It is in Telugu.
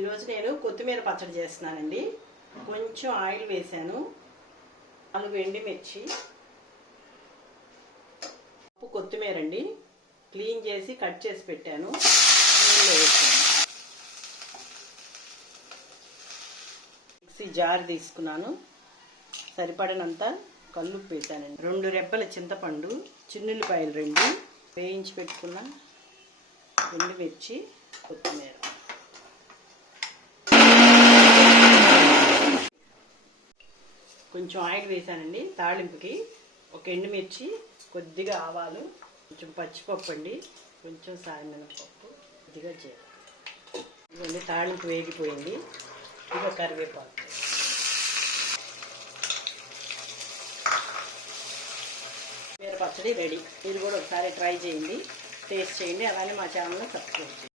ఈరోజు నేను కొత్తిమీర పచ్చడి చేస్తున్నానండి. కొంచెం ఆయిల్ వేసాను, 4 ఎండుమిర్చి, కొత్తిమీర అండి క్లీన్ చేసి కట్ చేసి పెట్టాను, నీళ్ళు వేసాను. మిక్సీ జార్ తీసుకున్నాను, సరిపడినంత కల్లుప్పు వేసానండి, 2 రెబ్బల చింతపండు, చిన్నుల్లిపాయలు 2, వేయించి పెట్టుకున్న ఎండుమిర్చి, కొత్తిమీర. కొంచెం ఆయిల్ వేసానండి తాళింపుకి. 1 ఎండుమిర్చి, కొద్దిగా ఆవాలు, కొంచెం పచ్చిపప్పు అండి, కొంచెం సాయమినపప్పు, కొద్దిగా జీలకర్ర. ఇవన్నీ తాళింపు వేగిపోయింది. ఇక కరివేపాకు. కొత్తిమీర పచ్చడి రెడీ. మీరు కూడా ఒకసారి ట్రై చేయండి, టేస్ట్ చేయండి. అలానే మా ఛానల్ని సబ్స్క్రైబ్ చేయండి.